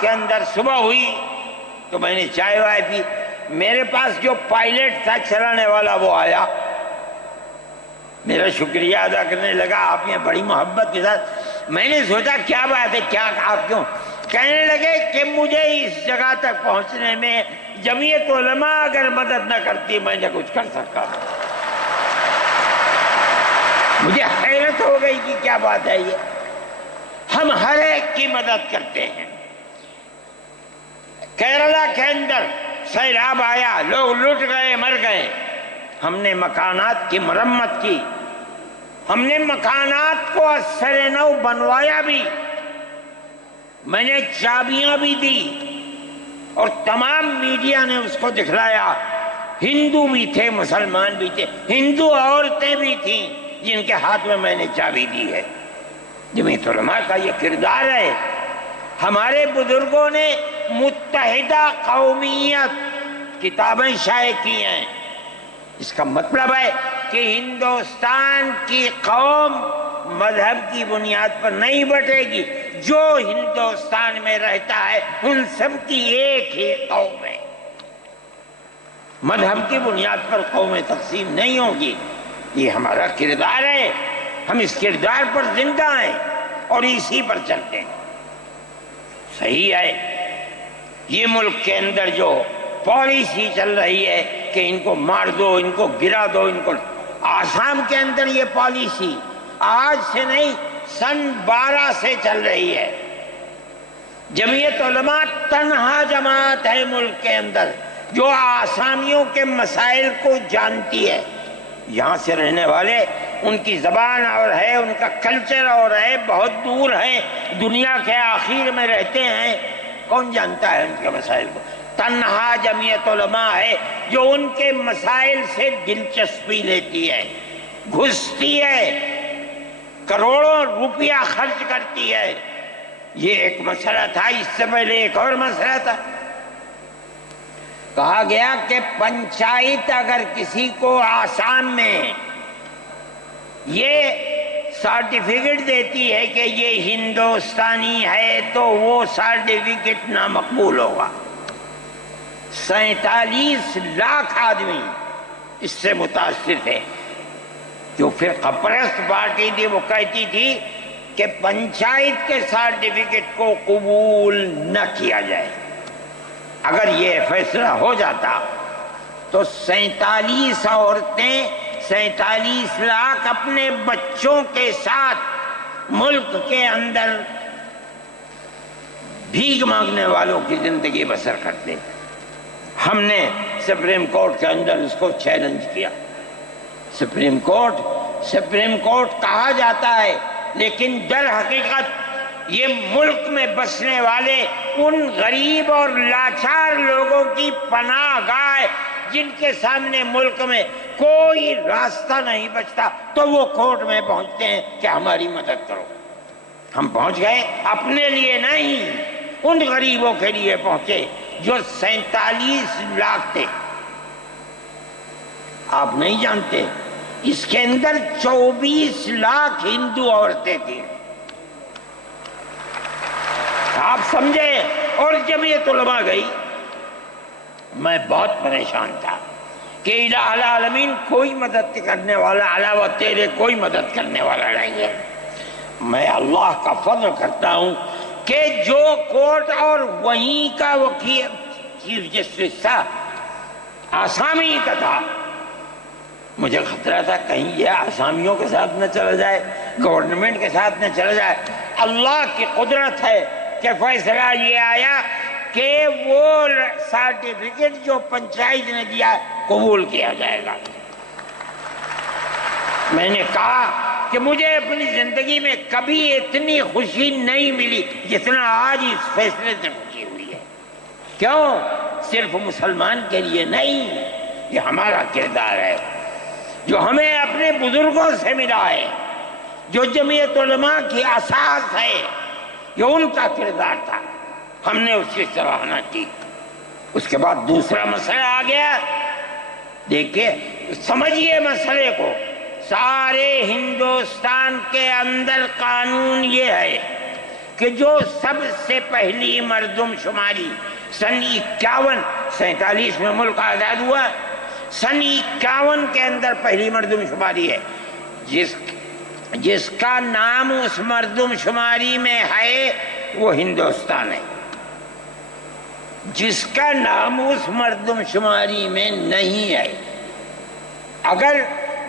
کے اندر صبح ہوئی تو میں نے چائے وائے پی، میرے پاس جو پائلٹ تھا چلانے والا وہ آیا، میرا شکریہ ادا کرنے لگا، آپ نے بڑی محبت کے ساتھ۔ میں نے سوچا کیا بات ہے، کیا آپ کیوں؟ کہنے لگے کہ مجھے اس جگہ تک پہنچنے میں جمعیت علماء اگر مدد نہ کرتی میں نے کچھ کر سکتا۔ مجھے حیرت ہو گئی کہ کیا بات ہے یہ، ہم ہر ایک کی مدد کرتے ہیں۔ کیرلا کے اندر سیلاب آیا، لوگ لٹ گئے، مر گئے، ہم نے مکانات کی مرمت کی، ہم نے مکانات کو اثر نو بنوایا بھی، میں نے چابیاں بھی دی اور تمام میڈیا نے اس کو دکھلایا۔ ہندو بھی تھے، مسلمان بھی تھے، ہندو عورتیں بھی تھیں جن کے ہاتھ میں نے چابی دی ہے۔ جمعیت علماء کا یہ کردار ہے۔ ہمارے بزرگوں نے متحدہ قومیت کتابیں شائع کی ہیں، اس کا مطلب ہے کہ ہندوستان کی قوم مذہب کی بنیاد پر نہیں بٹے گی، جو ہندوستان میں رہتا ہے ان سب کی ایک ہی قوم ہے، مذہب کی بنیاد پر قومیں تقسیم نہیں ہوگی۔ یہ ہمارا کردار ہے، ہم اس کردار پر زندہ ہیں اور اسی پر چلتے ہیں۔ صحیح ہے، یہ ملک کے اندر جو پالیسی چل رہی ہے کہ ان کو مار دو، ان کو گرا دو، ان کو، آسام کے اندر یہ پالیسی آج سے نہیں سن 12 سے چل رہی ہے۔ جمعیت علماء تنہا جماعت ہے ملک کے اندر جو آسامیوں کے مسائل کو جانتی ہے۔ یہاں سے رہنے والے، ان کی زبان اور ہے، ان کا کلچر اور ہے، بہت دور ہیں، دنیا کے آخر میں رہتے ہیں، کون جانتا ہے ان کے مسائل کو؟ تنہا جمعیت علماء ہے جو ان کے مسائل سے دلچسپی لیتی ہے، گھستی ہے، کروڑوں روپیہ خرچ کرتی ہے۔ یہ ایک مسئلہ تھا، اس سے پہلے ایک اور مسئلہ تھا، کہا گیا کہ پنچایت اگر کسی کو آسام میں یہ سرٹیفکیٹ دیتی ہے کہ یہ ہندوستانی ہے تو وہ سرٹیفکیٹ نامقبول ہوگا۔ 47 لاکھ آدمی اس سے متاثر تھے۔ جو فرقہ پرست پارٹی تھی وہ کہتی تھی کہ پنچایت کے سرٹیفکیٹ کو قبول نہ کیا جائے۔ اگر یہ فیصلہ ہو جاتا تو 47 عورتیں، 47 لاکھ اپنے بچوں کے ساتھ ملک کے اندر بھیک مانگنے والوں کی زندگی بسر کرتے۔ ہم نے سپریم کورٹ کے اندر اس کو چیلنج کیا۔ سپریم کورٹ کہا جاتا ہے لیکن در حقیقت یہ ملک میں بسنے والے ان غریب اور لاچار لوگوں کی پناہ گاہ جن کے سامنے ملک میں کوئی راستہ نہیں بچتا تو وہ کورٹ میں پہنچتے ہیں کہ ہماری مدد کرو۔ ہم پہنچ گئے، اپنے لیے نہیں، ان غریبوں کے لیے پہنچے جو 47 لاکھ تھے۔ آپ نہیں جانتے اس کے اندر 24 لاکھ ہندو عورتیں تھیں، آپ سمجھے؟ اور جمعیت علماء گئی۔ میں بہت پریشان تھا کہ الہ العالمین کوئی مدد کرنے والا علاوہ تیرے کوئی مدد کرنے والا نہیں ہے۔ میں اللہ کا فضل کرتا ہوں کہ جو کورٹ اور وہیں کا وکیل چیف جسٹس تھا آسامی کا تھا، مجھے خطرہ تھا کہیں یہ آسامیوں کے ساتھ نہ چلا جائے، گورنمنٹ کے ساتھ نہ چلا جائے۔ اللہ کی قدرت ہے کہ فیصلہ یہ آیا کہ وہ سرٹیفکیٹ جو پنچایت نے دیا قبول کیا جائے گا۔ میں نے کہا کہ مجھے اپنی زندگی میں کبھی اتنی خوشی نہیں ملی جتنا آج اس فیصلے سے خوشی ہوئی ہے۔ کیوں؟ صرف مسلمان کے لیے نہیں، یہ ہمارا کردار ہے جو ہمیں اپنے بزرگوں سے ملا ہے، جو جمعیت علماء کی اساس ہے، جو ان کا کردار تھا، ہم نے اس کی سراہنا کی۔ اس کے بعد دوسرا مسئلہ آ گیا۔ دیکھیے، سمجھیے مسئلے کو، سارے ہندوستان کے اندر قانون یہ ہے کہ جو سب سے پہلی مردم شماری سن 47 میں ملک آزاد ہوا، سن 51 کے اندر پہلی مردم شماری ہے، جس کا نام اس مردم شماری میں ہے وہ ہندوستان ہے، جس کا نام اس مردم شماری میں نہیں ہے، اگر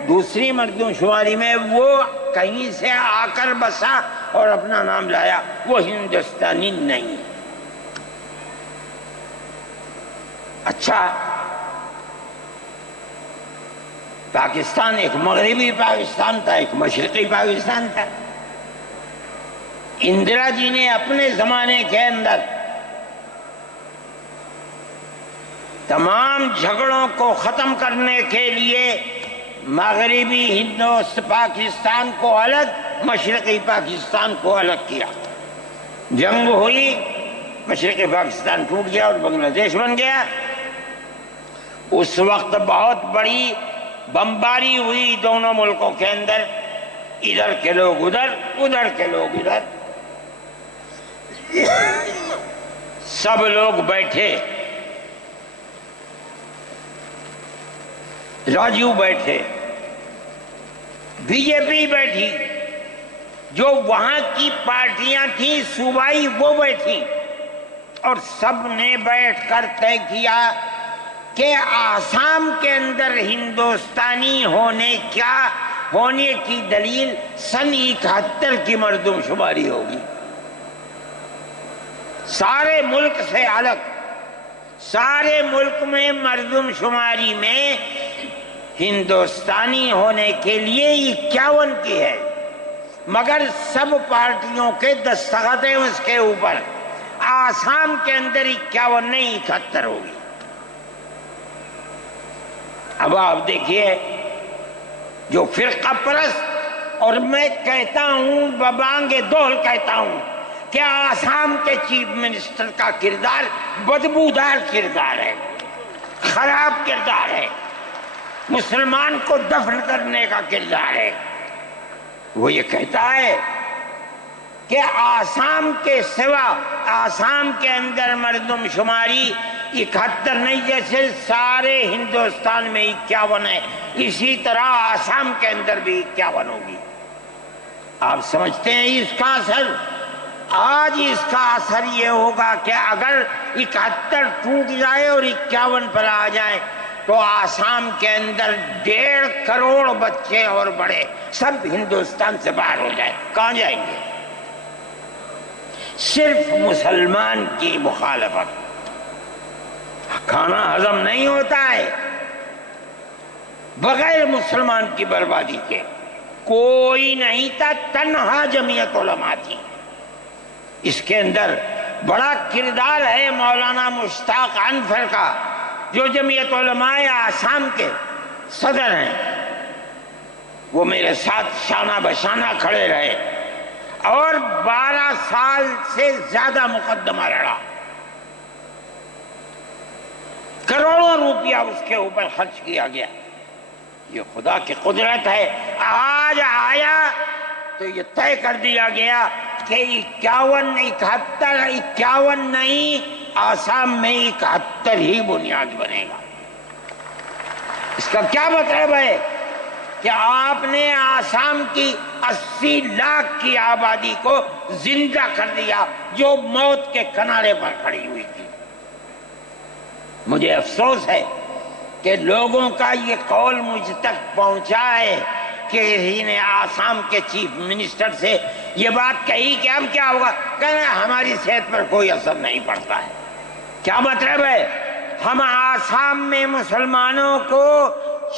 دوسری مردم شماری میں وہ کہیں سے آ کر بسا اور اپنا نام لایا، وہ ہندوستانی نہیں۔ اچھا، پاکستان ایک مغربی پاکستان تھا، ایک مشرقی پاکستان تھا۔ اندرا جی نے اپنے زمانے کے اندر تمام جھگڑوں کو ختم کرنے کے لیے مغربی پاکستان کو الگ، مشرقی پاکستان کو الگ کیا۔ جنگ ہوئی، مشرقی پاکستان ٹوٹ گیا اور بنگلہ دیش بن گیا۔ اس وقت بہت بڑی بمباری ہوئی دونوں ملکوں کے اندر، ادھر کے لوگ ادھر، ادھر کے لوگ ادھر، سب لوگ بیٹھے، راجیو بیٹھے، بی جے پی بیٹھی، جو وہاں کی پارٹیاں تھیں صوبائی وہ بیٹھی، اور سب نے بیٹھ کر طے کیا کہ آسام کے اندر ہندوستانی ہونے کی دلیل سن 71 کی مردم شماری ہوگی، سارے ملک سے الگ۔ سارے ملک میں مردم شماری میں ہندوستانی ہونے کے لیے 51 کی ہے، مگر سب پارٹیوں کے دستخط ہیں اس کے اوپر۔ آسام کے اندر 51 نہیں 71 ہوگی۔ اب آپ دیکھیے، جو فرقہ پرست، اور میں کہتا ہوں ببانگ دول کہتا ہوں کہ آسام کے چیف منسٹر کا کردار بدبودار کردار ہے، خراب کردار ہے، مسلمان کو دفن کرنے کا کردار ہے۔ وہ یہ کہتا ہے کہ آسام کے سوا آسام کے اندر مردم شماری 71 نہیں، جیسے سارے ہندوستان میں 51 ہے، اسی طرح آسام کے اندر بھی 51 ہوگی۔ آپ سمجھتے ہیں اس کا اثر؟ آج اس کا اثر یہ ہوگا کہ اگر 71 ٹوٹ جائے اور 51 پر آ جائے تو آسام کے اندر 1.5 کروڑ بچے اور بڑے سب ہندوستان سے باہر ہو جائیں۔ کہاں جائیں گے؟ صرف مسلمان کی مخالفت، کھانا ہضم نہیں ہوتا ہے بغیر مسلمان کی بربادی کے۔ کوئی نہیں تھا، تنہا جمعیت علماء تھی۔ اس کے اندر بڑا کردار ہے مولانا مشتاق انور کا، جو جمعیت علماء آسام کے صدر ہیں۔ وہ میرے ساتھ شانہ بشانہ کھڑے رہے اور 12 سال سے زیادہ مقدمہ لڑا، کروڑوں روپیہ اس کے اوپر خرچ کیا گیا۔ یہ خدا کی قدرت ہے۔ آج آیا تو یہ طے کر دیا گیا کہ 51 نہیں، آسام میں 71 ہی بنیاد بنے گا۔ اس کا کیا مطلب ہے کہ آپ نے آسام کی 80 لاکھ کی آبادی کو زندہ کر دیا، جو موت کے کنارے پر کھڑی ہوئی تھی۔ مجھے افسوس ہے کہ لوگوں کا یہ قول مجھ تک پہنچا ہے کہ کسی نے آسام کے چیف منسٹر سے یہ بات کہی کہ اب کیا ہوگا، کہنا ہماری صحت پر کوئی اثر نہیں پڑتا ہے۔ کیا مطلب ہے؟ ہم آسام میں مسلمانوں کو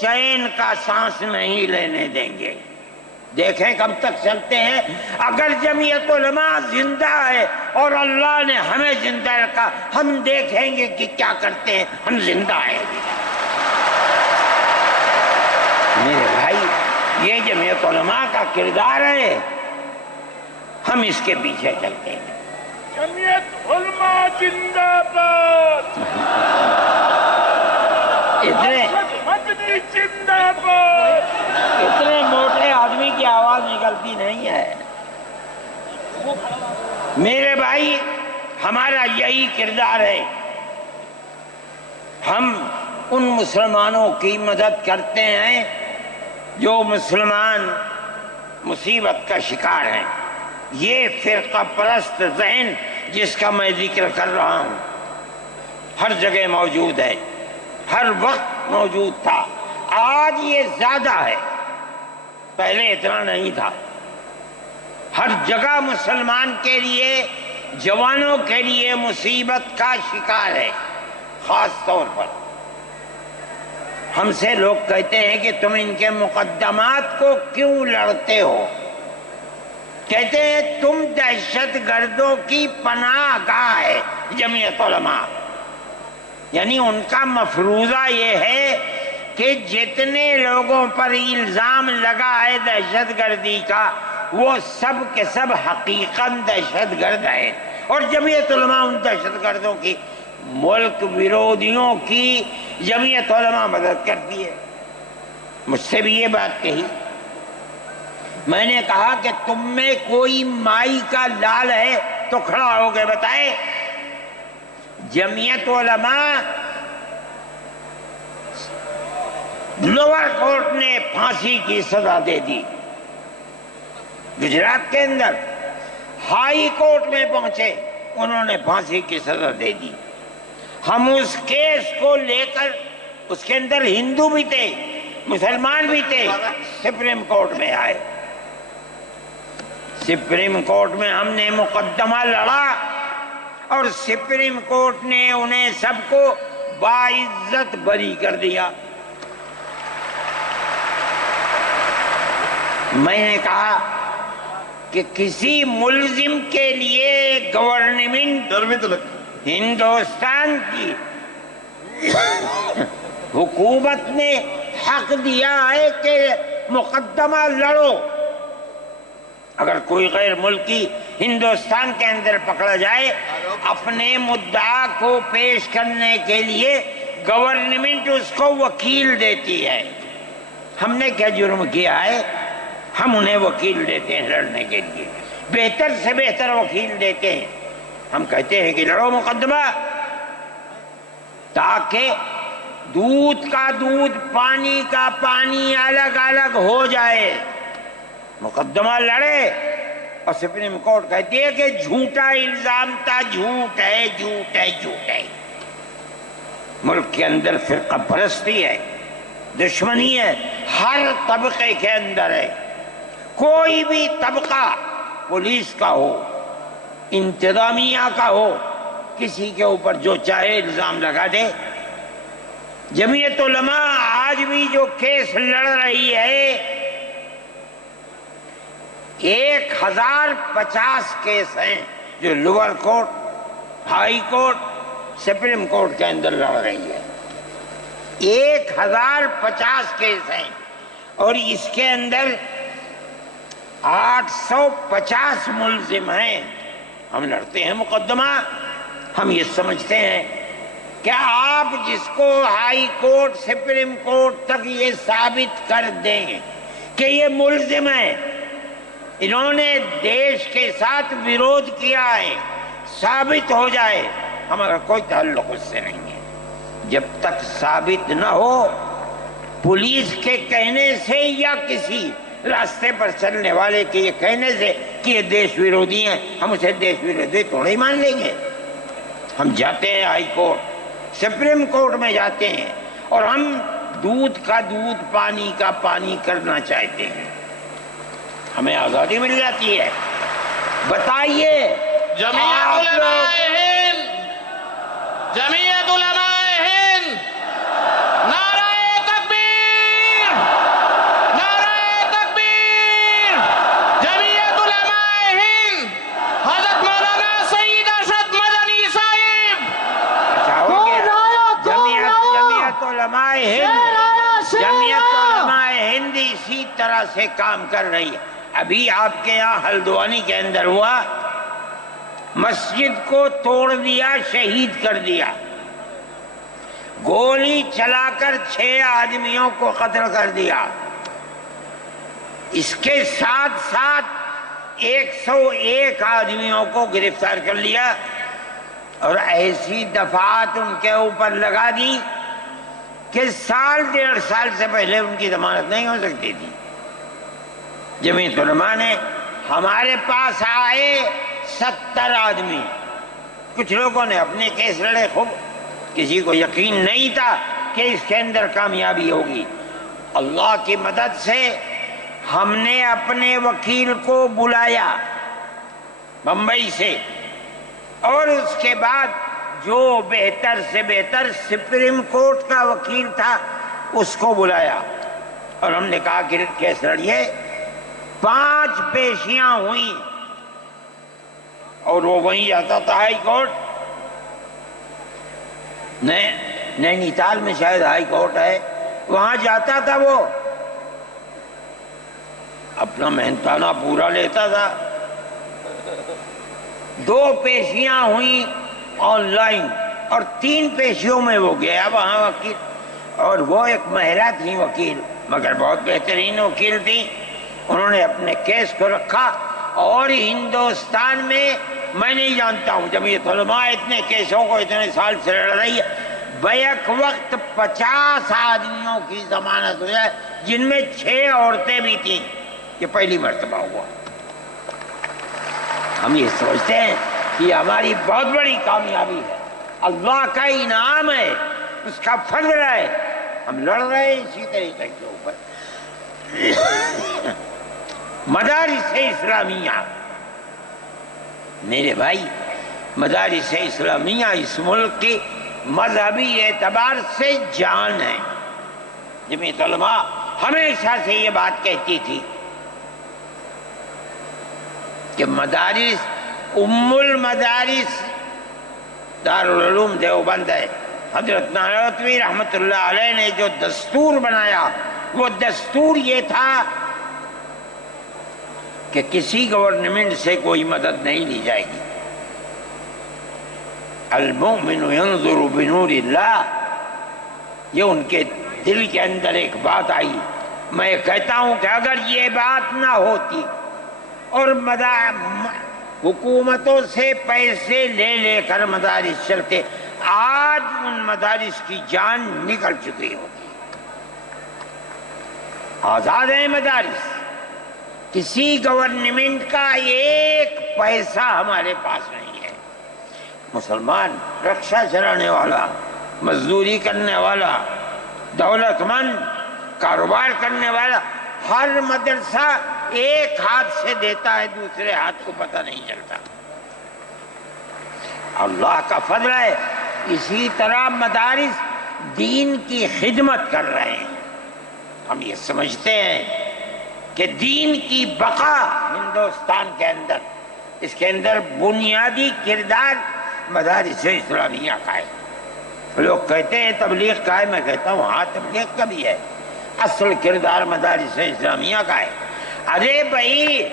چین کا سانس نہیں لینے دیں گے۔ دیکھیں کب تک چلتے ہیں۔ اگر جمعیت علماء زندہ ہے اور اللہ نے ہمیں زندہ رکھا، ہم دیکھیں گے کہ کیا کرتے ہیں۔ ہم زندہ ہیں۔ میرے بھائی، یہ جمعیت علماء کا کردار ہے، ہم اس کے پیچھے چلتے ہیں۔ جمعیت علماء زندہ باد، مدنی زندہ باد۔ اتنے موٹے آدمی کی آواز نکلتی نہیں ہے۔ میرے بھائی، ہمارا یہی کردار ہے، ہم ان مسلمانوں کی مدد کرتے ہیں جو مسلمان مصیبت کا شکار ہیں۔ یہ فرقہ پرست ذہن جس کا میں ذکر کر رہا ہوں ہر جگہ موجود ہے، ہر وقت موجود تھا، آج یہ زیادہ ہے، پہلے اتنا نہیں تھا۔ ہر جگہ مسلمان کے لیے، جوانوں کے لیے مصیبت کا شکار ہے۔ خاص طور پر ہم سے لوگ کہتے ہیں کہ تم ان کے مقدمات کو کیوں لڑتے ہو؟ کہتے ہیں تم دہشت گردوں کی پناہ گاہ ہے جمعیت علماء، یعنی ان کا مفروضہ یہ ہے کہ جتنے لوگوں پر الزام لگا ہے دہشت گردی کا، وہ سب کے سب حقیقت دہشت گرد ہیں، اور جمعیت علماء ان دہشت گردوں کی، ملک ویرودھیوں کی جمعیت علماء مدد کرتی ہے۔ مجھ سے بھی یہ بات کہی، میں نے کہا کہ تم میں کوئی مائی کا لال ہے تو کھڑا ہو کے بتائے۔ جمعیت علماء لوور کورٹ نے پھانسی کی سزا دے دی، گجرات کے اندر ہائی کورٹ میں پہنچے، انہوں نے پھانسی کی سزا دے دی۔ ہم اس کیس کو لے کر، اس کے اندر ہندو بھی تھے، مسلمان بھی تھے، سپریم کورٹ میں آئے۔ سپریم کورٹ میں ہم نے مقدمہ لڑا اور سپریم کورٹ نے انہیں سب کو باعزت بری کر دیا۔ میں نے کہا کہ کسی ملزم کے لیے گورنمنٹ ہندوستان کی حکومت نے حق دیا ہے کہ مقدمہ لڑو۔ اگر کوئی غیر ملکی ہندوستان کے اندر پکڑا جائے، اپنے مدعا کو پیش کرنے کے لیے گورنمنٹ اس کو وکیل دیتی ہے۔ ہم نے کیا جرم کیا ہے؟ ہم انہیں وکیل دیتے ہیں لڑنے کے لیے، بہتر سے بہتر وکیل دیتے ہیں۔ ہم کہتے ہیں کہ لڑو مقدمہ، تاکہ دودھ کا دودھ، پانی کا پانی الگ الگ ہو جائے۔ مقدمہ لڑے اور سپریم کورٹ کہتی ہے کہ جھوٹا الزام تھا، جھوٹ ہے، جھوٹ ہے، جھوٹ ہے۔ ملک کے اندر فرقہ پرستی ہے، دشمنی ہے، ہر طبقے کے اندر ہے۔ کوئی بھی طبقہ، پولیس کا ہو، انتظامیہ کا ہو، کسی کے اوپر جو چاہے الزام لگا دے۔ جمعیت علماء آج بھی جو کیس لڑ رہی ہے، 1050 کیس ہیں جو lower court, high court, supreme court کے اندر لڑ رہی ہے۔ 1050 کیس ہیں، اور اس کے اندر 850 ملزم ہیں۔ ہم لڑتے ہیں مقدمہ، ہم یہ سمجھتے ہیں کہ آپ جس کو ہائی کورٹ، سپریم کورٹ تک یہ ثابت کر دیں کہ یہ ملزم ہیں، انہوں نے دیش کے ساتھ ویرودھ کیا ہے، ثابت ہو جائے، ہمارا کوئی تعلق اس سے نہیں ہے۔ جب تک ثابت نہ ہو، پولیس کے کہنے سے یا کسی راستے پر چلنے والے کے یہ کہنے سے کہ یہ دیش ویرودھی ہیں، ہم اسے دیش ویرودھی تھوڑے ہی مان لیں گے۔ ہم جاتے ہیں ہائی کورٹ، سپریم کورٹ میں جاتے ہیں، اور ہم دودھ کا دودھ، پانی کا پانی کرنا چاہتے ہیں، ہمیں آزادی مل جاتی ہے۔ بتائیے جمعیت علماء ہند، جمعیت علماء ہند، نعرہ تکبیر، نعرہ تکبیر، جمعیت علماء ہند، حضرت مولانا سید ارشد مدنی صاحب۔ اچھا ہو گیا، جمعیت علماء ہند، جمعیت علماء ہند اسی طرح سے کام کر رہی ہے۔ ابھی آپ کے یہاں ہلدوانی کے اندر ہوا، مسجد کو توڑ دیا، شہید کر دیا، گولی چلا کر 6 آدمیوں کو قتل کر دیا۔ اس کے ساتھ ساتھ 101 آدمیوں کو گرفتار کر لیا اور ایسی دفعات ان کے اوپر لگا دی کہ 1.5 سال سے پہلے ان کی ضمانت نہیں ہو سکتی تھی۔ جمعیت علماء نے ہمارے پاس آئے 70 آدمی، کچھ لوگوں نے اپنے کیس لڑے خوب، کسی کو یقین نہیں تھا کہ اس کے اندر کامیابی ہوگی۔ اللہ کی مدد سے ہم نے اپنے وکیل کو بلایا بمبئی سے، اور اس کے بعد جو بہتر سے بہتر سپریم کورٹ کا وکیل تھا اس کو بلایا، اور ہم نے کہا کہ کیس لڑیے۔ 5 پیشیاں ہوئیں، اور وہ وہیں جاتا تھا ہائی کورٹ، نینی تال میں شاید ہائی کورٹ ہے، وہاں جاتا تھا، وہ اپنا محنتانہ پورا لیتا تھا۔ 2 پیشیاں ہوئیں آن لائن، اور 3 پیشیوں میں وہ گیا وہاں وکیل، اور وہ ایک مہرہ تھی وکیل، مگر بہت بہترین وکیل تھی۔ انہوں نے اپنے کیس کو رکھا، اور ہندوستان میں نہیں جانتا ہوں، جمعیت علماء اتنے کیسوں کو اتنے سال سے لڑ رہی ہے، بیک وقت 50 آدمیوں کی ضمانت ہو جائے، جن میں 6 عورتیں بھی تھیں۔ یہ پہلی مرتبہ ہوا۔ ہم یہ سوچتے ہیں کہ ہماری بہت بڑی کامیابی ہے، اللہ کا انعام ہے، اس کا فضل ہے، ہم لڑ رہے ہیں اسی طریقے کے اوپر۔ مدارس اسلامیہ، میرے بھائی، مدارس اسلامیہ اس ملک کی مذہبی اعتبار سے جان ہے۔ جمعیت علماء ہمیشہ سے یہ بات کہتی تھی کہ مدارس ام المدارس دارالعلوم دیوبند ہے۔ حضرت نانوتوی رحمۃ اللہ علیہ نے جو دستور بنایا، وہ دستور یہ تھا کہ کسی گورنمنٹ سے کوئی مدد نہیں لی جائے گی۔ المؤمن ينظر بنور اللہ، یہ ان کے دل کے اندر ایک بات آئی۔ میں کہتا ہوں کہ اگر یہ بات نہ ہوتی اور حکومتوں سے پیسے لے لے کر مدارس چلتے، آج ان مدارس کی جان نکل چکی ہوتی۔ آزاد ہیں مدارس، کسی گورنمنٹ کا ایک پیسہ ہمارے پاس نہیں ہے۔ مسلمان رکشہ چلانے والا، مزدوری کرنے والا، دولت مند، کاروبار کرنے والا، ہر مدرسہ ایک ہاتھ سے دیتا ہے، دوسرے ہاتھ کو پتہ نہیں چلتا۔ اللہ کا فضل ہے۔ اسی طرح مدارس دین کی خدمت کر رہے ہیں۔ ہم یہ سمجھتے ہیں کہ دین کی بقا ہندوستان کے اندر، اس کے اندر بنیادی کردار مدارس اسلامیہ کا ہے۔ لوگ کہتے ہیں تبلیغ کا ہے، میں کہتا ہوں ہاں تبلیغ کا بھی ہے، اصل کردار مدارس اسلامیہ کا ہے۔ ارے بھائی،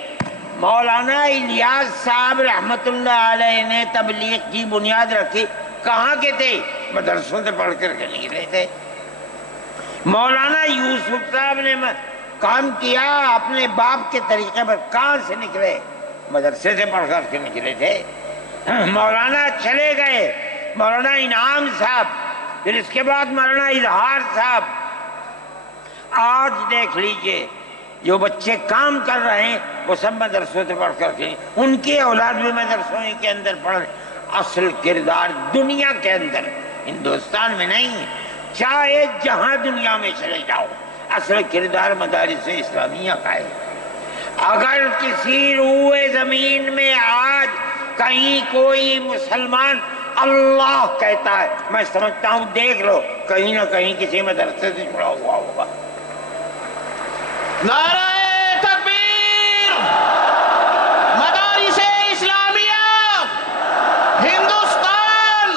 مولانا الیاس صاحب رحمت اللہ علیہ نے تبلیغ کی بنیاد رکھی، کہاں کے تھے؟ مدرسوں سے پڑھ کر کے نکلے تھے۔ مولانا یوسف صاحب نے کام کیا اپنے باپ کے طریقے پر، کہاں سے نکلے؟ مدرسے سے پڑھ کر کے نکلے تھے۔ مولانا چلے گئے، مولانا انعام صاحب، پھر اس کے بعد مولانا اظہار صاحب۔ آج دیکھ لیجئے جو بچے کام کر رہے ہیں وہ سب مدرسوں سے پڑھ کر کے، ان کی اولاد بھی مدرسوں کے اندر پڑھ رہے۔ اصل کردار دنیا کے اندر، ہندوستان میں نہیں، چاہے جہاں دنیا میں چلے جاؤ، اصل کردار مدارس اسلامیہ کا ہے۔ اگر کسی روئے زمین میں آج کہیں کوئی مسلمان اللہ کہتا ہے، میں سمجھتا ہوں دیکھ لو کہیں نہ کہیں کسی مدرسے سے جڑا ہوا ہوگا۔ نعرہ تکبیر! مدارس اسلامیہ! ہندوستان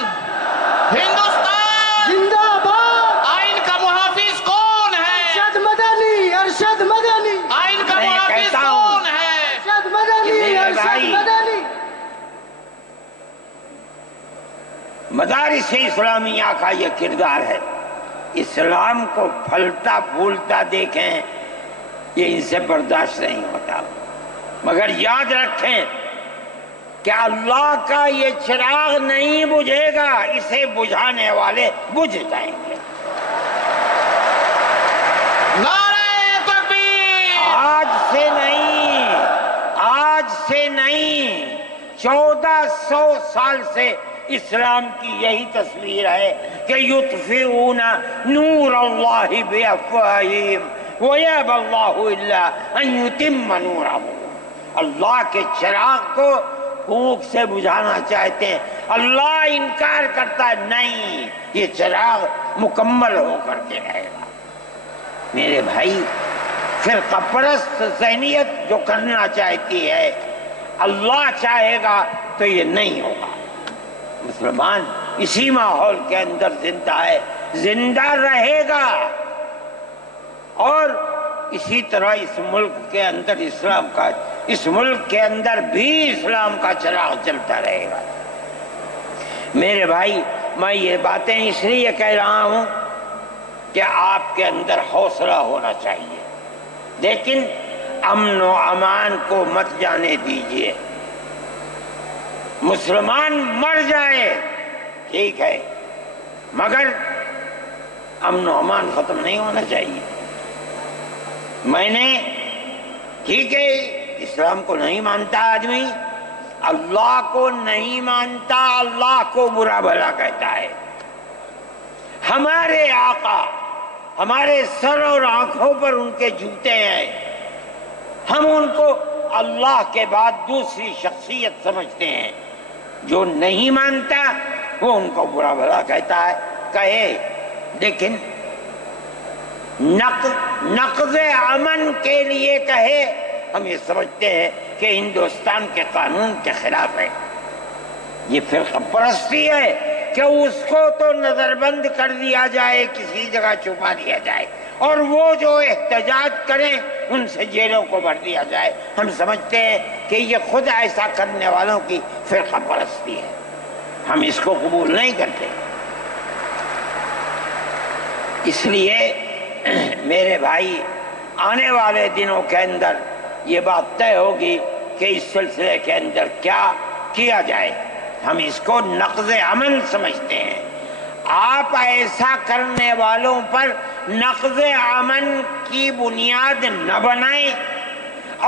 زندہ باد! آئین کا محافظ کون ہے؟ ارشد مدنی، ارشد مدنی، آئین کا میں محافظ کہتا ہوں کون ہے؟ ارشد مدنی، میرے ارشد بھائی، مدنی۔ مدارس اسلامیہ کا یہ کردار ہے۔ اسلام کو پھلتا پھولتا دیکھیں، یہ ان سے برداشت نہیں ہوتا۔ مگر یاد رکھیں کہ اللہ کا یہ چراغ نہیں بجھے گا، اسے بجھانے والے بجھ جائیں گے۔ نعرہ تکبیر! آج سے نہیں 1400 سال سے اسلام کی یہی تصویر ہے کہ یطفئون نور اللہ بافواہہم ویأبی اللہ الا ان یتم نورہ۔ اللہ کے چراغ کو پھونک سے بجھانا چاہتے ہیں، اللہ انکار کرتا ہے نہیں، یہ چراغ مکمل ہو کر کے رہے گا۔ میرے بھائی، فرقہ پرست ذہنیت جو کرنا چاہتی ہے، اللہ چاہے گا تو یہ نہیں ہوگا۔ مسلمان اسی ماحول کے اندر زندہ ہے، زندہ رہے گا، اور اسی طرح اس ملک کے اندر اس ملک کے اندر بھی اسلام کا چراغ چلتا رہے گا۔ میرے بھائی، میں یہ باتیں اس لیے کہہ رہا ہوں کہ آپ کے اندر حوصلہ ہونا چاہیے، لیکن امن و امان کو مت جانے دیجیے۔ مسلمان مر جائے ٹھیک ہے، مگر امن و امان ختم نہیں ہونا چاہیے۔ میں نے ٹھیک ہے، اسلام کو نہیں مانتا آدمی، اللہ کو نہیں مانتا، اللہ کو برا بھلا کہتا ہے۔ ہمارے آقا ہمارے سر اور آنکھوں پر ان کے جوتے ہیں، ہم ان کو اللہ کے بعد دوسری شخصیت سمجھتے ہیں۔ جو نہیں مانتا وہ ان کو برا بھلا کہتا ہے، کہے، لیکن نقض امن کے لیے کہے، ہم یہ سمجھتے ہیں کہ ہندوستان کے قانون کے خلاف ہے۔ یہ فرقہ پرستی ہے کہ اس کو تو نظر بند کر دیا جائے، کسی جگہ چھپا دیا جائے، اور وہ جو احتجاج کریں ان سے جیلوں کو بھر دیا جائے۔ ہم سمجھتے ہیں کہ یہ خود ایسا کرنے والوں کی فرقہ پرستی ہے، ہم اس کو قبول نہیں کرتے۔ اس لیے میرے بھائی، آنے والے دنوں کے اندر یہ بات طے ہوگی کہ اس سلسلے کے اندر کیا کیا جائے۔ ہم اس کو نقض امن سمجھتے ہیں۔ آپ ایسا کرنے والوں پر نقض امن کی بنیاد نہ بنائیں،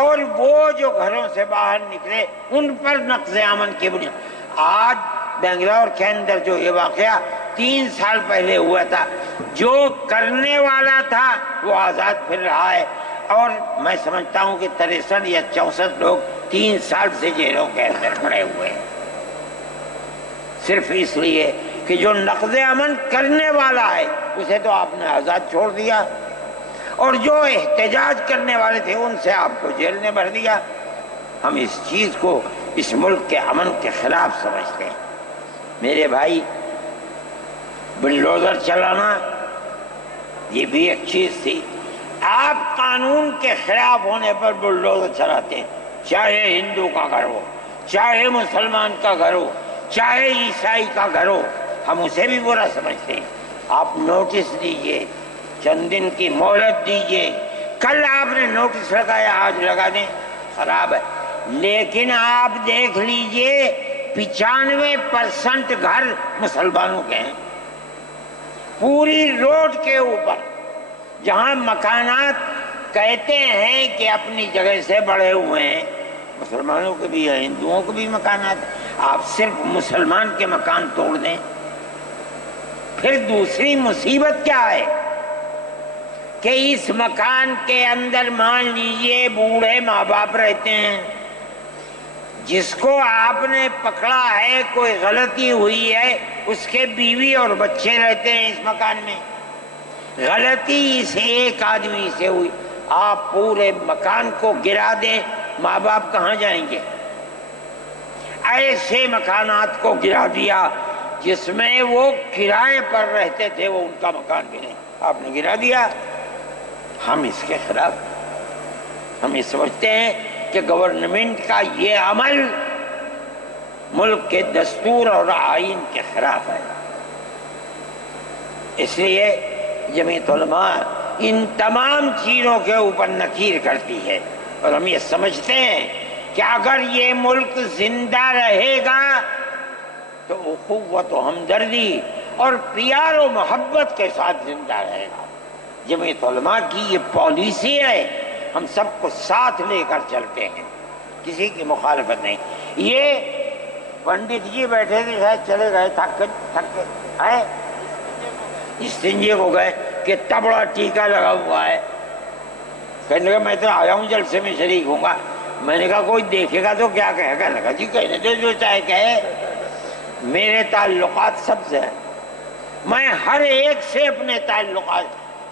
اور وہ جو گھروں سے باہر نکلے ان پر نقض امن کی بنیاد۔ آج بنگلور کے اندر جو یہ واقعہ 3 سال پہلے ہوا تھا، جو کرنے والا تھا وہ آزاد پھر رہا ہے، اور میں سمجھتا ہوں کہ 63 یا 64 لوگ 3 سال سے جیلوں کے اندر پڑے ہوئے ہیں، صرف اس لیے کہ جو نقض امن کرنے والا ہے اسے تو آپ نے آزاد چھوڑ دیا، اور جو احتجاج کرنے والے تھے ان سے آپ کو جیل میں بھر دیا۔ ہم اس چیز کو اس ملک کے امن کے خلاف سمجھتے ہیں۔ میرے بھائی، بلڈوزر چلانا یہ بھی ایک چیز تھی۔ آپ قانون کے خلاف ہونے پر بلڈوزر چلاتے ہیں، چاہے ہندو کا گھر ہو، چاہے مسلمان کا گھر ہو، چاہے عیسائی کا گھر ہو، ہم اسے بھی برا سمجھتے ہیں۔ آپ نوٹس دیجئے، چند دن کی مہلت دیجئے، کل آپ نے نوٹس لگایا آج لگا دیں، خراب ہے۔ لیکن آپ دیکھ لیجئے 95% گھر مسلمانوں کے ہیں، پوری روڈ کے اوپر، جہاں مکانات کہتے ہیں کہ اپنی جگہ سے بڑھے ہوئے ہیں، مسلمانوں کے بھی ہیں، ہندوؤں کے بھی مکانات ہیں، آپ صرف مسلمان کے مکان توڑ دیں۔ پھر دوسری مصیبت کیا ہے کہ اس مکان کے اندر مان لیجئے بوڑھے ماں باپ رہتے ہیں، جس کو آپ نے پکڑا ہے کوئی غلطی ہوئی ہے، اس کے بیوی اور بچے رہتے ہیں اس مکان میں، غلطی اس ایک آدمی سے ہوئی، آپ پورے مکان کو گرا دیں، ماں باپ کہاں جائیں گے؟ ایسے مکانات کو گرا دیا جس میں وہ کرائے پر رہتے تھے، وہ ان کا مکان بھی نہیں، آپ نے گرا دیا۔ ہم اس کے خلاف، ہم یہ سمجھتے ہیں کہ گورنمنٹ کا یہ عمل ملک کے دستور اور آئین کے خلاف ہے۔ اس لیے جمعیت علماء ان تمام چیزوں کے اوپر نکیر کرتی ہے، اور ہم یہ سمجھتے ہیں کہ اگر یہ ملک زندہ رہے گا تو اخوت و ہمدردی اور پیار و محبت کے ساتھ زندہ رہے گا۔ جمعیت علماء کی یہ پالیسی ہے، ہم سب کو ساتھ لے کر چلتے ہیں، کسی کی مخالفت نہیں۔ یہ پنڈت جی بیٹھے تھے، شاید چلے گئے، تھک کے آئے، استنجے کو گئے کہ اتنا بڑا ٹیکا لگا ہوا ہے، کہنے لگا میں تو آیا ہوں جلسے میں شریک ہوں گا۔ میں نے کہا کوئی دیکھے گا تو کیا کہے گا؟ لگا جی کہنے تو جو چاہے کہے، میرے تعلقات سب سے ہیں، میں ہر ایک سے اپنے تعلقات،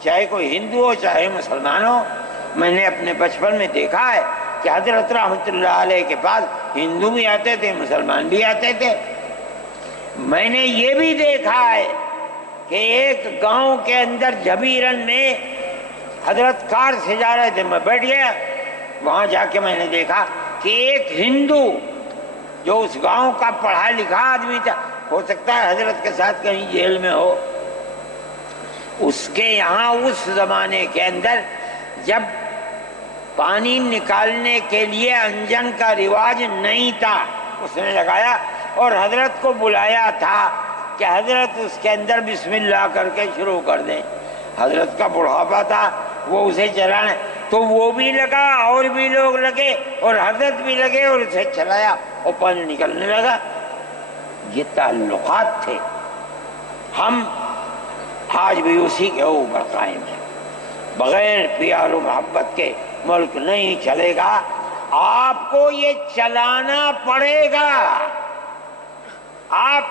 چاہے کوئی ہندو ہو چاہے مسلمان ہو۔ میں نے اپنے بچپن میں دیکھا ہے کہ حضرت رحمۃ اللہ علیہ کے پاس ہندو بھی آتے تھے، مسلمان بھی آتے تھے۔ میں نے یہ بھی دیکھا ہے کہ ایک گاؤں کے اندر جبیرن میں حضرت کار سے جا رہے تھے، میں بیٹھ گیا، وہاں جا کے میں نے دیکھا کہ ایک ہندو جو اس گاؤں کا پڑھا لکھا آدمی تھا، ہو سکتا ہے حضرت کے ساتھ کہیں جیل میں ہو، اس کے یہاں اس زمانے کے اندر جب پانی نکالنے کے لیے انجن کا رواج نہیں تھا، اس نے لگایا اور حضرت کو بلایا تھا کہ حضرت اس کے اندر بسم اللہ کر کے شروع کر دیں۔ حضرت کا بڑھاپا تھا، وہ اسے چلانے، تو وہ بھی لگا اور بھی لوگ لگے اور حضرت بھی لگے اور اسے چلایا اور پانی نکلنے لگا۔ یہ تعلقات تھے، ہم آج بھی اسی کے اوپر قائم ہیں۔ بغیر پیار و محبت کے ملک نہیں چلے گا، آپ کو یہ چلانا پڑے گا۔ آپ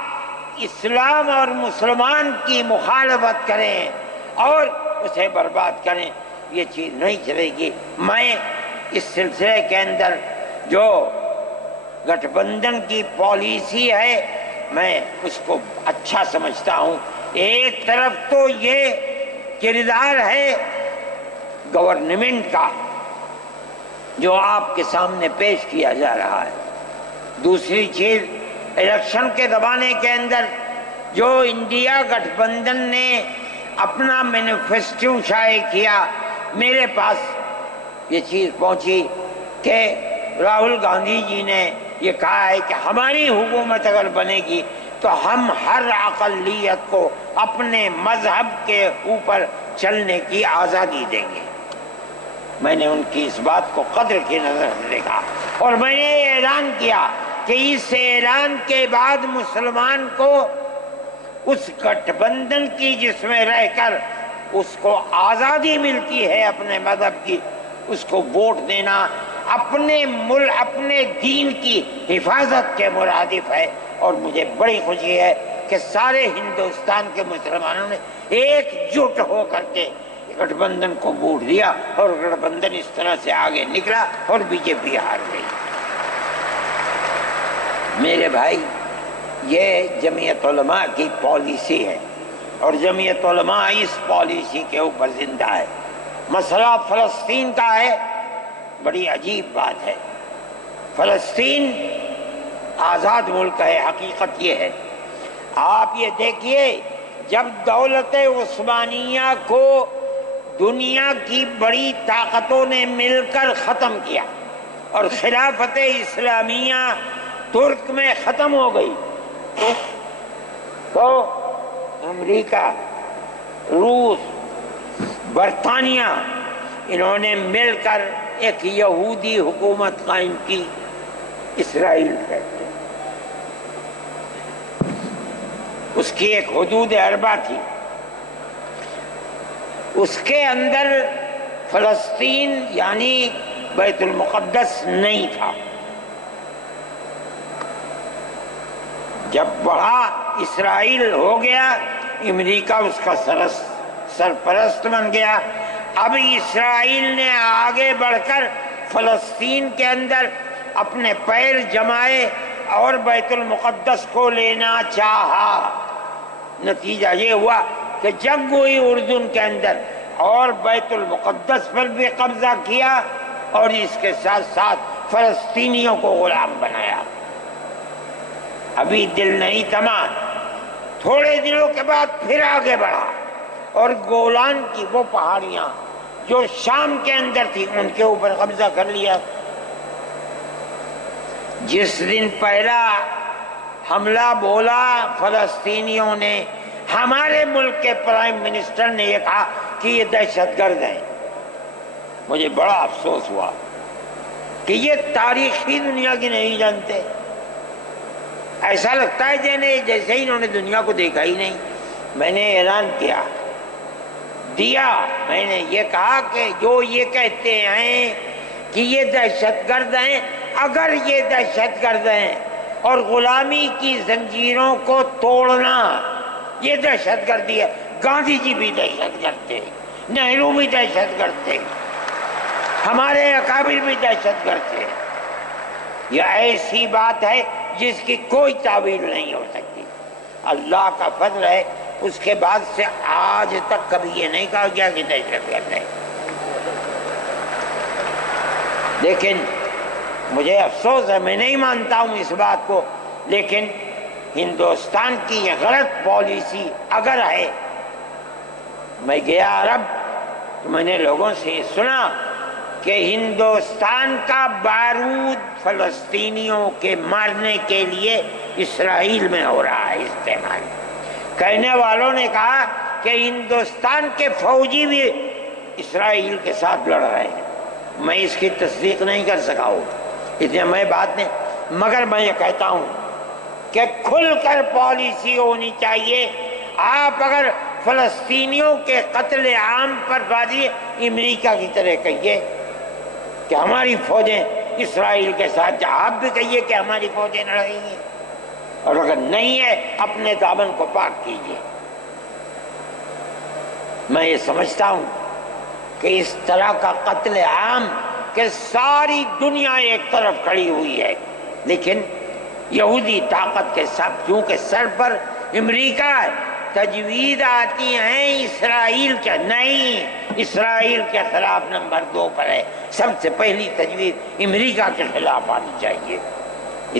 اسلام اور مسلمان کی مخالفت کریں اور اسے برباد کریں، یہ چیز نہیں چلے گی۔ میں اس سلسلے کے اندر جو گٹھ بندھن کی پالیسی ہے میں اس کو اچھا سمجھتا ہوں۔ ایک طرف تو یہ کردار ہے گورنمنٹ کا جو آپ کے سامنے پیش کیا جا رہا ہے، دوسری چیز الیکشن کے زمانے کے اندر جو انڈیا گٹھ بندھن نے اپنا مینیفیسٹو شائع کیا، میرے پاس یہ چیز پہنچی کہ راہل گاندھی جی نے یہ کہا ہے کہ ہماری حکومت اگر بنے گی تو ہم ہر اقلیت کو اپنے مذہب کے اوپر چلنے کی آزادی دیں گے۔ میں نے ان کی اس بات کو قدر کی نظر سے دیکھا اور میں نے یہ اعلان کیا کہ اس اعلان کے بعد مسلمان کو اس گٹھ بندھن کی جس میں رہ کر اس کو آزادی ملتی ہے اپنے مذہب کی، اس کو ووٹ دینا اپنے دین کی حفاظت کے مرادف ہے۔ اور مجھے بڑی خوشی ہے کہ سارے ہندوستان کے مسلمانوں نے ایک جٹ ہو کر کے گٹھ بندھن کو ووٹ دیا اور گٹھ بندھن اس طرح سے آگے نکلا اور بی جے پی ہار گئی۔ میرے بھائی، یہ جمعیت علماء کی پالیسی ہے اور جمعیت علماء اس پالیسی کے اوپر زندہ ہے۔ مسئلہ فلسطین کا ہے، بڑی عجیب بات ہے۔ فلسطین آزاد ملک ہے، حقیقت یہ ہے۔ آپ یہ دیکھیے، جب دولت عثمانیہ کو دنیا کی بڑی طاقتوں نے مل کر ختم کیا اور خلافت اسلامیہ ترک میں ختم ہو گئی تو امریکہ، روس، برطانیہ، انہوں نے مل کر ایک یہودی حکومت قائم کی، اسرائیل کہتے ہیں۔ اس کی ایک حدود اربع تھی، اس کے اندر فلسطین یعنی بیت المقدس نہیں تھا۔ جب بڑا اسرائیل ہو گیا، امریکہ اس کا سرپرست بن گیا۔ اب اسرائیل نے آگے بڑھ کر فلسطین کے اندر اپنے پیر جمائے اور بیت المقدس کو لینا چاہا۔ نتیجہ یہ ہوا کہ جنگ ہوئی اردن کے اندر اور بیت المقدس پر بھی قبضہ کیا اور اس کے ساتھ ساتھ فلسطینیوں کو غلام بنایا۔ ابھی دل نہیں تھما، تھوڑے دنوں کے بعد پھر آگے بڑھا اور گولان کی وہ پہاڑیاں جو شام کے اندر تھی ان کے اوپر قبضہ کر لیا۔ جس دن پہلا حملہ بولا فلسطینیوں نے، ہمارے ملک کے پرائم منسٹر نے یہ کہا کہ یہ دہشت گرد ہیں۔ مجھے بڑا افسوس ہوا کہ یہ تاریخی دنیا کی نہیں جانتے۔ ایسا لگتا ہے جیسے انہوں نے دنیا کو دیکھا ہی نہیں۔ میں نے اعلان دیا میں نے یہ کہا کہ جو یہ کہتے ہیں کہ یہ دہشت گرد ہیں، اگر یہ دہشت گرد ہیں اور غلامی کی زنجیروں کو توڑنا یہ دہشت گردی ہے، گاندھی جی بھی دہشت گرد تھے، نہرو بھی دہشت گرد تھے، ہمارے اکابر بھی دہشت گرد تھے۔ یہ ایسی بات ہے جس کی کوئی تعویل نہیں ہو سکتی۔ اللہ کا فضل ہے، اس کے بعد سے آج تک کبھی یہ نہیں کہا گیا کہ دہشت گرد ہے۔ لیکن مجھے افسوس ہے، میں نہیں مانتا ہوں اس بات کو، لیکن ہندوستان کی یہ غلط پالیسی اگر ہے، میں گیا عرب تو میں نے لوگوں سے سنا کہ ہندوستان کا بارود فلسطینیوں کے مارنے کے لیے اسرائیل میں ہو رہا ہے استعمال۔ کہنے والوں نے کہا کہ ہندوستان کے فوجی بھی اسرائیل کے ساتھ لڑ رہے ہیں۔ میں اس کی تصدیق نہیں کر سکا ہوں، اتنے میں بات نہیں، مگر میں یہ کہتا ہوں کہ کھل کر پالیسی ہونی چاہیے۔ آپ اگر فلسطینیوں کے قتل عام پر بازی امریکہ کی طرح کہیے کہ ہماری فوجیں اسرائیل کے ساتھ، آپ بھی کہیے کہ ہماری فوجیں لڑ رہی ہیں، اور اگر نہیں ہے اپنے دامن کو پاک کیجیے۔ میں یہ سمجھتا ہوں کہ اس طرح کا قتل عام کہ ساری دنیا ایک طرف کھڑی ہوئی ہے، لیکن یہودی طاقت کے ساتھ کیونکہ سر پر امریکہ ہے، تجویز آتی ہیں اسرائیل کے، نہیں، اسرائیل کے خلاف نمبر 2 پر ہے۔ سب سے پہلی تجویز امریکہ کے خلاف آنی چاہیے،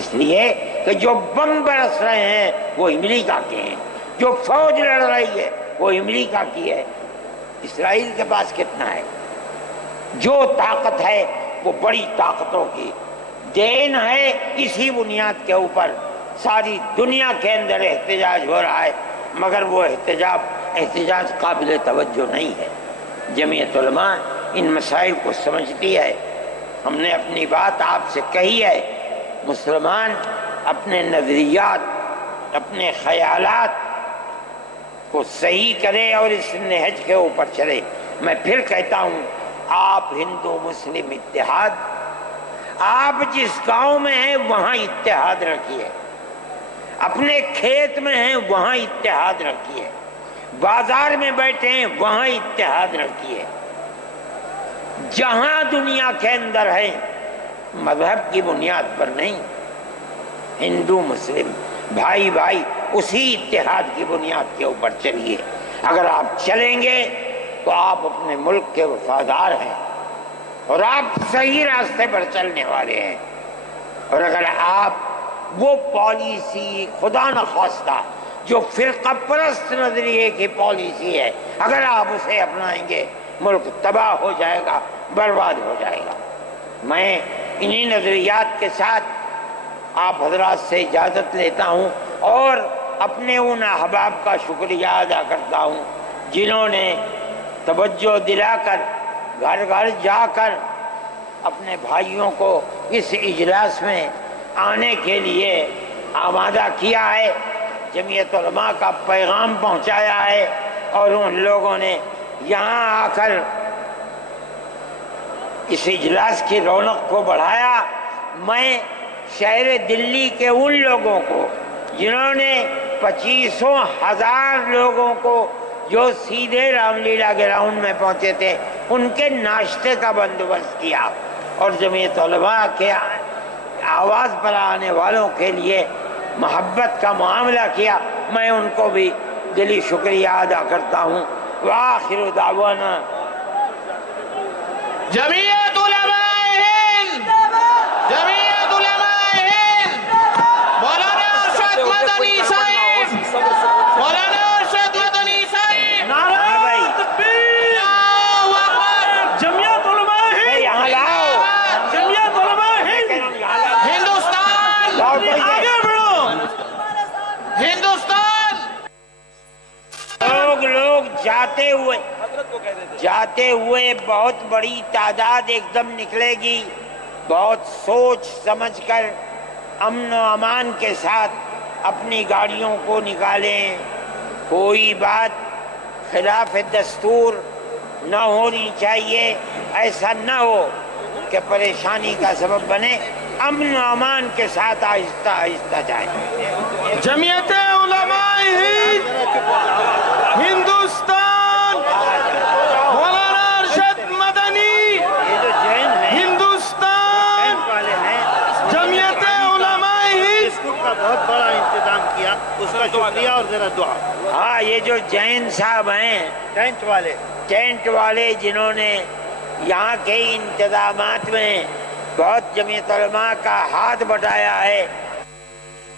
اس لیے کہ جو بم برس رہے ہیں وہ امریکہ کے ہیں، جو فوج لڑ رہی ہے وہ امریکہ کی ہے۔ اسرائیل کے پاس کتنا ہے؟ جو طاقت ہے وہ بڑی طاقتوں کی دین ہے۔ اسی بنیاد کے اوپر ساری دنیا کے اندر احتجاج ہو رہا ہے، مگر وہ احتجاج قابل توجہ نہیں ہے۔ جمعیت علماء ان مسائل کو سمجھتی ہے۔ ہم نے اپنی بات آپ سے کہی ہے، مسلمان اپنے نظریات، اپنے خیالات کو صحیح کرے اور اس نہج کے اوپر چلے۔ میں پھر کہتا ہوں، آپ ہندو مسلم اتحاد، آپ جس گاؤں میں ہیں وہاں اتحاد رکھیے، اپنے کھیت میں ہیں وہاں اتحاد رکھیے، بازار میں بیٹھے ہیں وہاں اتحاد رکھیے۔ جہاں دنیا کے اندر ہے مذہب کی بنیاد پر نہیں، ہندو مسلم بھائی بھائی اسی اتحاد کی بنیاد کے اوپر چلیے۔ اگر آپ چلیں گے تو آپ اپنے ملک کے وفادار ہیں اور آپ صحیح راستے پر چلنے والے ہیں، اور اگر آپ وہ پالیسی خدا نخواستہ جو فرقہ پرست نظریے کی پالیسی ہے، اگر آپ اسے اپنائیں گے ملک تباہ ہو جائے گا، برباد ہو جائے گا۔ میں انہی نظریات کے ساتھ آپ حضرات سے اجازت لیتا ہوں اور اپنے ان احباب کا شکریہ ادا کرتا ہوں جنہوں نے توجہ دلا کر گھر گھر جا کر اپنے بھائیوں کو اس اجلاس میں آنے کے لیے آمادہ کیا ہے، جمعیت علماء کا پیغام پہنچایا ہے، اور ان لوگوں نے یہاں آ کر اس اجلاس کی رونق کو بڑھایا۔ میں شہر دلی کے ان لوگوں کو جنہوں نے 25,000 لوگوں کو جو سیدھے رام لیلا گراؤنڈ میں پہنچے تھے ان کے ناشتے کا بندوبست کیا، اور جمعیت علماء کے آواز پر آنے والوں کے لیے محبت کا معاملہ کیا، میں ان کو بھی دلی شکریہ ادا کرتا ہوں۔ وآخر دعوانا جمعیت علماء ہند، جمعیت علماء ہند، مولانا ارشد مدنی صاحب، مولانا ارشد مدنی صاحب، نعرہ تکبیر، اللہ اکبر، جمعیت علماء ہند، یہاں لاؤ، جمعیت علماء ہند، ہندوستان جاتے ہوئے بہت بڑی تعداد ایک دم نکلے گی، بہت سوچ سمجھ کر امن و امان کے ساتھ اپنی گاڑیوں کو نکالیں، کوئی بات خلاف دستور نہ ہونی چاہیے، ایسا نہ ہو کہ پریشانی کا سبب بنے، امن و امان کے ساتھ آہستہ آہستہ جائیں۔ جمعیت علماء ہند ہندوستان، مولانا ارشد مدنی یہ جو جین ہیں ہندوستان، والے ہیں، جمعیت علماء ہند بسکٹ کا بہت بڑا انتظام کیا، اس کا شکریہ اور ذرا دعا۔ ہاں یہ جو جین صاحب ہیں ٹینٹ والے جنہوں نے یہاں کے انتظامات میں بہت جمعیت علماء کا ہاتھ بٹایا ہے،